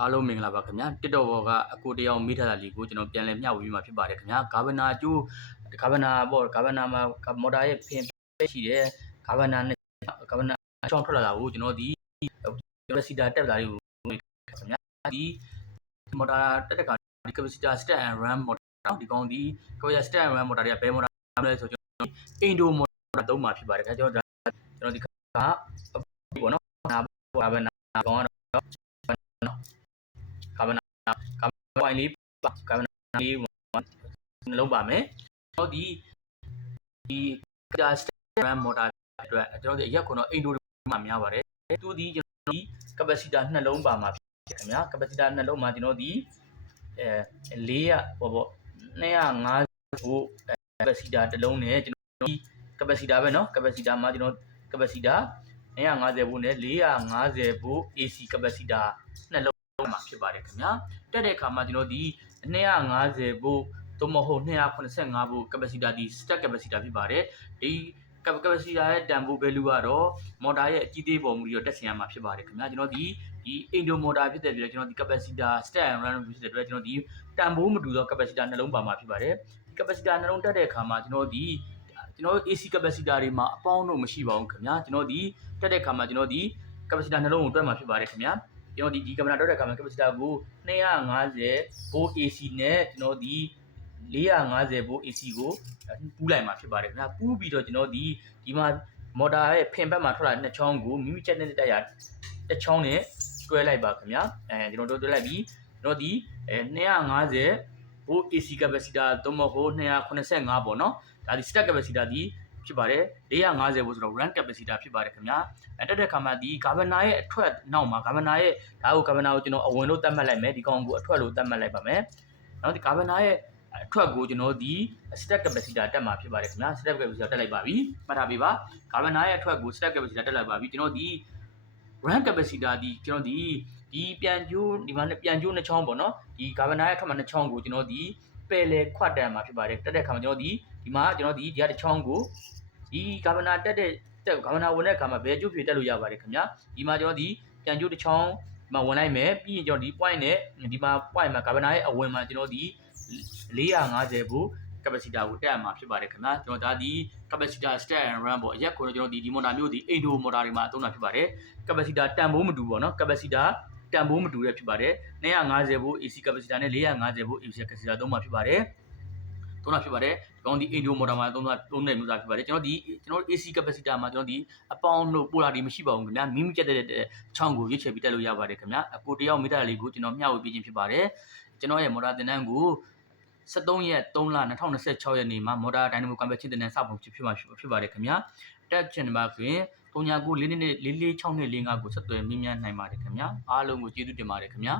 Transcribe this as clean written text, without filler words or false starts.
အားလုံးမင်္ဂလာပါခင်ဗျာ TikTok ဘောကအကိုတယောက်မိထားတာလေးကိုကျွန်တော်ပြန်လည်မျှဝေပြီးမှဖြစ်ပါတယ်ခင်ဗျာဂါဗနာကျိုးဂါဗနာပေါ့ဂါဗနာမှာမော်တာရဲ့ဖင်ပဲရှိတယ်ဂါဗနာနဲ့ဂါဗနာအချောင်းထွက်လာတာကိုကျွန်တော်ဒီcapacity တက်လာတွေကိုခင်ဗျာဒီမော်တာတက်တဲ့ကဒီ capacity step and run မော်တာဒီကောင်ဒီ capacity step and run မော်တာတွေကဘယ်မော်တာလဲဆိုကျွန်တော်အင်ဒိုမော်တာသုံးမှာဖြစ်ပါတယ်ခင်ဗျာကျွန်တော်ဒီကပေါ့နော်ဂါဗနာကောင်ကတော့ဂါဗနာpoint လေးပါဂါဗနာလေးနှလုံးပါမယ်ကျွန်တော်ဒီ Instagram motor အတွက်ကျွန်တော်ဒီရက်ခုတော့အိမ်တိုမှာများပါတယ်သူဒီကျွန်တော်ဒီ capacitor နှလုံးပါမှာဖြစ်ခင်ဗျာ capacitor နှလုံးမှာကျွန်တော်ဒီ400ပေါ့250 volt capacitor တစ်လုံးနဲ့ကျွန်တော်ဒီ capacitor ပဲเนาะ capacitor မှာကျွန်တော် capacitor 250 volt နဲ့450 volt AC capacitor နှလုံးမှာဖြစ်ပါတယ်ခင်ဗျာတက်တဲ့အခါမှာကျွန်တော်ဒီ250 volt သို့မဟုတ်285 volt capacitor ဒီ stack capacitor ဖြစ်ပါတယ်ဒီ capacitor ရဲ့တန်ဖိုး value ကတော့မော်တာရဲ့အကြီးသေးပုံမူပြီးတော့တက်ဆင်ရမှာဖြစ်ပါတယ်ခင်ဗျာကျွန်တော်ဒီအင်ဒိုမော်တာဖြစ်တဲ့ပြီးတော့ကျွန်တော်ဒီ capacitor stack and run ဖြစ်တဲ့အတွက်ကျွန်တော်ဒီတန်ဖိုးမတူသော capacitor နှလုံးပါမှာဖြစ်ပါတယ်ဒီ capacitor နှလုံးတက်တဲ့အခါမှာကျွန်တော် AC capacitor တွေမှာအပေါင်းတော့မရှိပါဘူးခင်ဗျာကျွန်တော်ဒီတက်တဲ့အခါမှာကျွန်တော်ဒီ capacitor နှလုံးကိုတွက်မှာဖြစ်ပါတယ်ခင်ဗျာကျွန်တော်ဒီကင်မရာတွက်တဲ့အခါမှာ capacitor ကို250 volt AC နဲ့ကျွန်တော်ဒီ450 volt AC ကိုပူးလိုက်မှာဖြစ်ပါတယ်ခင်ဗျာပူးပြီးတော့ကျွန်တော်ဒီမှာမော်တာရဲ့ဖင်ဘက်မှာထွက်လာတဲ့နှစ်ချောင်းကိုမိမိချက်နဲ့တက်ရတစ်ချောင်းနဲ့တွဲလိုက်ပါခင်ဗျာကျွန်တော်တို့တွဲလိုက်ပြီးကျွန်တော်ဒီ250 volt AC capacitor သို့မဟုတ်285ပေါ့နော်ဒါဒီ stack capacitor ဒီဖြစ်ပါတယ်450 volt ဆိုတော့ run capacitor ဖြစ်ပါတယ်ခင်ဗျာတက်တဲ့အခါမှာဒီဂါဗနာရဲ့အထွက်နောက်မှာဂါဗနာရဲ့ဒါကိုဂါဗနာကိုကျွန်တော်အဝင်လို့သတ်မှတ်လိုက်မယ်ဒီကောင်ကိုအထွက်လို့သတ်မှတ်လိုက်ပါမယ်နောက်ဒီဂါဗနာရဲ့အထွက်ကိုကျွန်တော်ဒီ stack capacitor တက်မှာဖြစ်ပါတယ်ခင်ဗျာ stack capacitor တက်လိုက်ပါပြီမှတ်ထားပေးပါဂါဗနာရဲ့အထွက်ကို stack capacitor တက်လိုက်ပါပြီကျွန်တော်ဒီ run capacitor ဒီကျွန်တော်ဒီပြန်ကျိုးဒီမှာပြန်ကျိုးနှစ်ချောင်းပေါ့နော်ဒီဂါဗနာရဲ့အထွက်မှာနှစ်ချောင်းကိုကျွန်တော်ဒီပယ်လေခွတ်တက်မှာဖြစ်ပါတယ်တက်တဲ့အခါမှာကျွန်တော်ဒီမှာကျွန်တော်ဒီတစ်ချောင်းကိုဒီဂါဗနာတက်တဲ့ဂါဗနာဝင်တဲ့အခါမှာဘယ်ကျိုးဖြေတက်လို့ရပါတယ်ခင်ဗျာဒီမှာကျွန်တော်ဒီပြန်ကျိုးတစ်ချောင်းမှာဝင်လိုက်မယ်ပြီးရင်ကျွန်တော်ဒီ point နဲ့ဒီမှာ point မှာဂါဗနာရဲ့အဝင်မှာကျွန်တော်ဒီ450 volt capacitor ကိုတက်ရမှာဖြစ်ပါတယ်ခင်ဗျာကျွန်တော်ဒါဒီ capacitor stack and run ပေါ့အရက်ကိုကျွန်တော်ဒီမော်တာမျိုးဒီအိမ်တိုမော်တာတွေမှာအသုံးတာဖြစ်ပါတယ် capacitor တန်ဖိုးမတူပေါ့နော် capacitor တန်ဖိုးမတူရဖြစ်ပါတယ်250 volt AC capacitor နဲ့450 volt AC capacitor သုံးမှာဖြစ်ပါတယ်သုံးတာဖြစ်ပါတယ်ဒီကောင်ဒီအိမ်တိုမော်တာမှာသုံးတဲ့မျိုးသားဖြစ်ပါတယ်ကျွန်တော် AC capacitor မှာကျွန်တော်ဒီအပေါင်းတို့ပိုလာဒီမရှိပါဘူးခင်ဗျာမိမိကျက်တဲ့ချောင်းကိုရွေးချယ်ပြီးတက်လို့ရပါတယ်ခင်ဗျာအကိုတယောက်မိသားလေးကိုကျွန်တော်မျှဝေပေးခြင်းဖြစ်ပါတယ်ကျွန်တော်ရဲ့မော်တာသင်တန်းကို73ရက်3လ2026ရက်နေ့မှာမော်တာဒိုင်နာမိုကွန်ပက်ချင်းသင်တန်းစပုံဖြစ်ပါတယ်ခင်ဗျာတက်ချင်ပါဆိုရင်3944646245ကိုဆက်သွယ်မြင်းမြန်းနိုင်ပါတယ်ခင်ဗျာအားလုံးကိုကျေးဇူးတင်ပါတယ်ခင်ဗျာ